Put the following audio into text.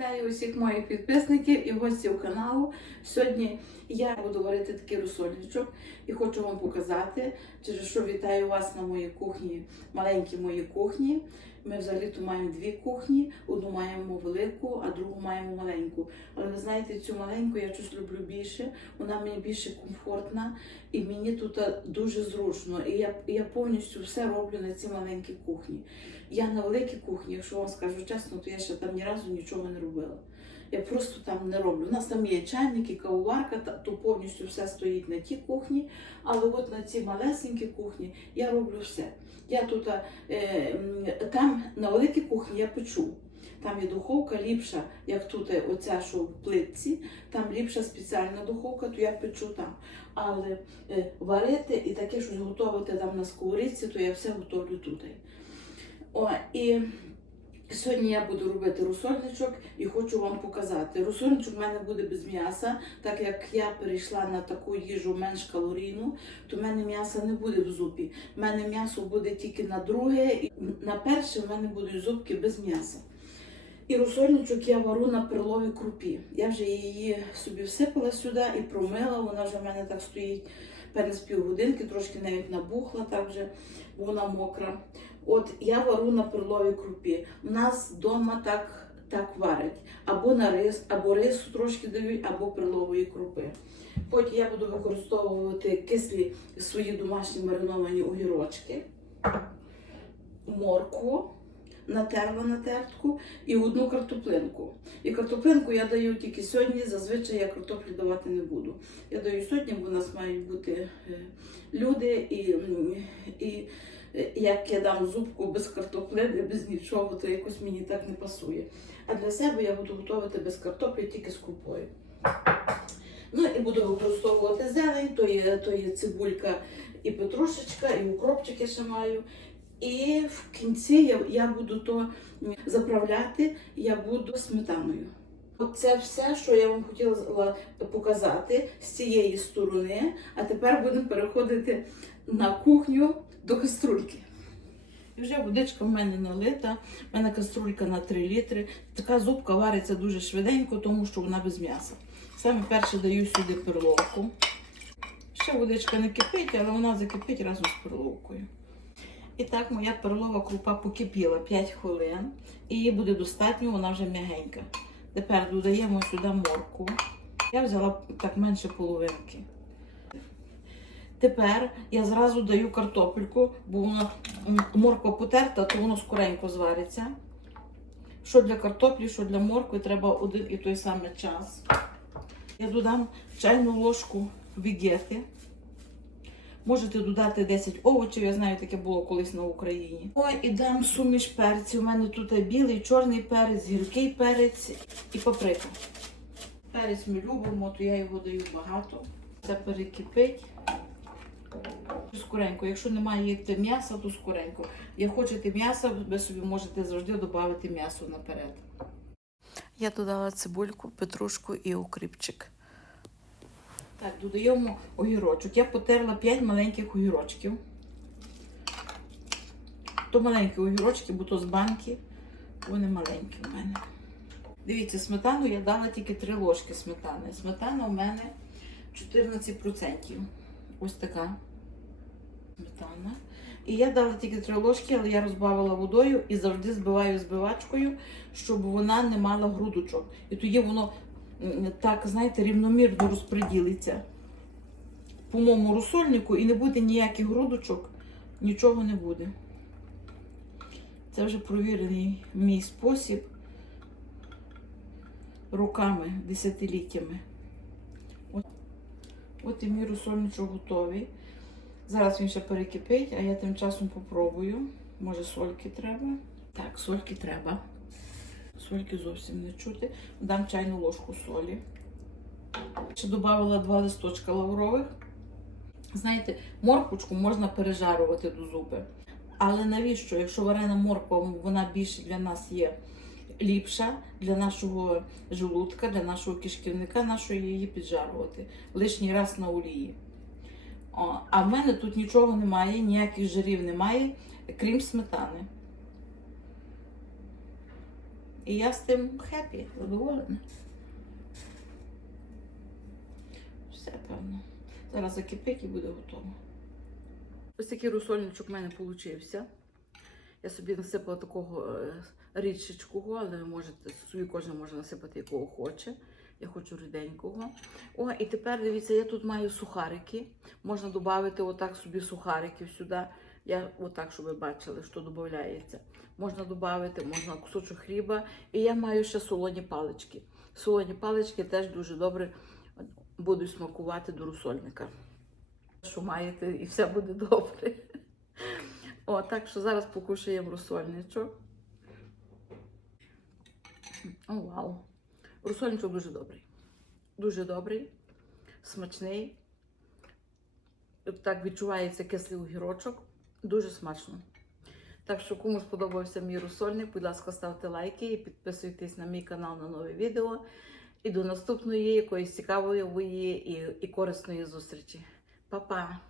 Вітаю усіх моїх підписників і гостів каналу. Сьогодні я буду варити такий розсольничок і хочу вам показати, через що вітаю вас на моїй кухні, маленькій моїй кухні. Ми взагалі-то маємо дві кухні, одну маємо велику, а другу маємо маленьку. Але ви знаєте, цю маленьку я щось люблю більше, вона мені більше комфортна і мені тут дуже зручно. І я, я повністю все роблю на цій маленькій кухні. Я на великій кухні, якщо вам скажу чесно, то я ще там ні разу нічого не робила. Я просто там не роблю. У нас там є чайник і кавоварка, то повністю все стоїть на тій кухні, але от на цій малесенькій кухні я роблю все. Я тут е, там на великій кухні я печу. Там є духовка ліпша, як тут е, оця, що в плитці, там ліпша спеціальна духовка, то я печу там. Але е, варити і таке щось готувати там на сковорідці, то я все готовлю тут. О, і сьогодні я буду робити русольничок і хочу вам показати. Русольничок в мене буде без м'яса, так як я перейшла на таку їжу менш калорійну, то в мене м'яса не буде в зупі. В мене м'ясо буде тільки на друге, і на перше в мене будуть зубки без м'яса. І русольничок я вару на перловій крупі. Я вже її собі всипала сюди і промила. Вона вже в мене так стоїть певне з півгодинки, трошки навіть набухла, так вже, бо вона мокра. От я вару на перловій крупі. У нас вдома так, так варять. Або на рис, або рису трошки дають, або перлової крупи. Потім я буду використовувати кислі свої домашні мариновані огірочки, моркву, натерла на тертку і одну картоплинку. І картоплинку я даю тільки сьогодні, зазвичай я картоплі давати не буду. Я даю сьогодні, бо у нас мають бути е, люди і, і як я дам зубку без картоплини, без нічого, то якось мені так не пасує. А для себе я буду готувати без картоплі тільки з крупою. Ну і буду використовувати зелень, то є, то є цибулька і петрушечка, і укропчик я ще маю. І в кінці я, я буду то заправляти, я буду сметаною. Це все, що я вам хотіла показати з цієї сторони. А тепер будемо переходити на кухню до каструльки. І вже водичка в мене налита, в мене каструлька на 3 літри. Така зубка вариться дуже швиденько, тому що вона без м'яса. Саме перше даю сюди перловку. Ще водичка не кипить, але вона закипить разом з перловкою. І так моя перлова крупа покипіла 5 хвилин, і її буде достатньо, вона вже м'ягенька. Тепер додаємо сюди морку. Я взяла так менше половинки. Тепер я зразу даю картопельку, бо вона морква потерта, то воно скоренько звариться. Що для картоплі, що для моркви, треба один і той самий час. Я додам чайну ложку вігети. Можете додати 10 овочів, я знаю, таке було колись на Україні. Ой, і дам суміш перців. У мене тут білий, чорний перець, гіркий перець і паприка. Перець ми любимо, то я його даю багато. Це перекипить. Скоренько. Якщо немає м'яса, то скоренько. Як хочете м'яса, ви собі можете завжди додати м'ясо наперед. Я додала цибульку, петрушку і укріпчик. Так, додаємо огірочок. Я потерла 5 маленьких огірочків. То маленькі огірочки, бо то з банки. Вони маленькі в мене. Дивіться, сметану я дала тільки 3 ложки сметани. Сметана у мене 14%. Ось така сметана. І я дала тільки 3 ложки, але я розбавила водою і завжди збиваю збивачкою, щоб вона не мала грудочок. І тоді воно так, знаєте, рівномірно розподілиться по моєму розсольнику і не буде ніяких грудочок, нічого не буде. Це вже провірений мій спосіб роками, десятиліттями. От, і мій розсольничок готовий. Зараз він ще перекипить, а я тим часом попробую. Може, сольки треба? Так, сольки треба. Сольки зовсім не чути. Дам чайну ложку солі. Ще додала два листочка лаврових. Знаєте, морквочку можна пережарувати до зуби. Але навіщо? Якщо варена морква, вона більше для нас є ліпша для нашого желудка, для нашого кишківника, нашої її піджарувати лишній раз на олії. О, а в мене тут нічого немає, ніяких жирів немає, крім сметани. І я з тим хеппі, задоволена. Все певно. Зараз закипить і буде готово. Ось такий русольничок в мене вийшов. Я собі насипала такого е, але ви можете, собі кожен може насипати якого хоче. Я хочу ріденького. О, і тепер дивіться, я тут маю сухарики. Можна додати отак собі сухариків сюди. Я отак, щоб ви бачили, що додається. Можна додати, можна кусочок хліба. І я маю ще солоні палички. Солоні палички теж дуже добре будуть смакувати до русольника. Що маєте, і все буде добре. О, так що зараз покушаємо русольничок. О, вау. Русольничок дуже добрий. Дуже добрий, смачний. Так відчувається кислий огірочок. Дуже смачно. Так що, кому сподобався мій русольник, будь ласка, ставте лайки і підписуйтесь на мій канал на нове відео. І до наступної якоїсь цікавої і, і корисної зустрічі. Па-па!